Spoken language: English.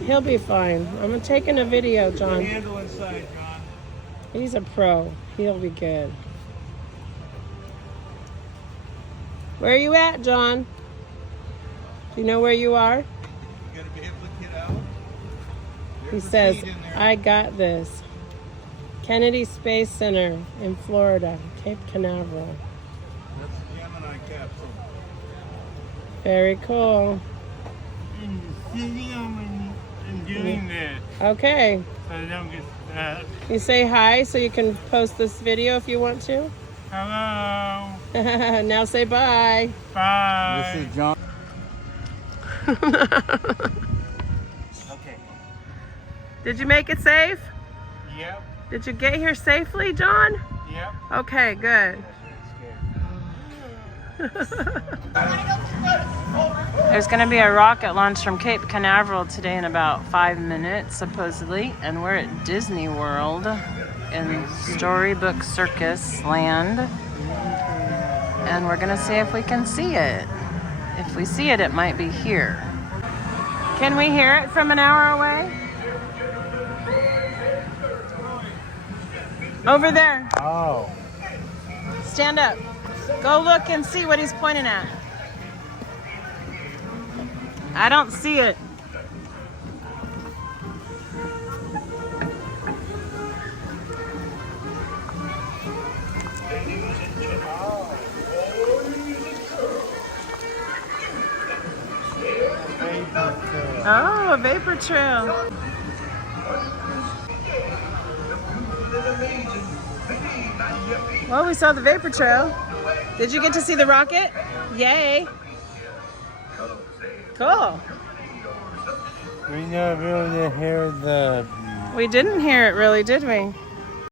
He'll be fine. I'm taking a video, John. Handle inside, John. He's a pro. He'll be good. Where are you at, John? Do you know where you are? You gotta be able to get out. He says, I got this. Kennedy Space Center in Florida, Cape Canaveral. That's the Gemini capsule. Very cool. I'm doing this. Okay. So I don't get stuck. You say hi so you can post this video if you want to. Hello. Now say bye. Bye. This is John. Okay. Did you make it safe? Yep. Did you get here safely, John? Yep. Okay, good. There's going to be a rocket launch from Cape Canaveral today in about 5 minutes, supposedly. And we're at Disney World in Storybook Circus Land. And we're going to see if we can see it. If we see it, it might be here. Can we hear it from an hour away? Over there. Oh. Stand up. Go look and see what he's pointing at. I don't see it. Oh, a vapor trail. Well, we saw the vapor trail. Did you get to see the rocket? Yay. Cool. We never really hear the... We didn't hear it really, did we?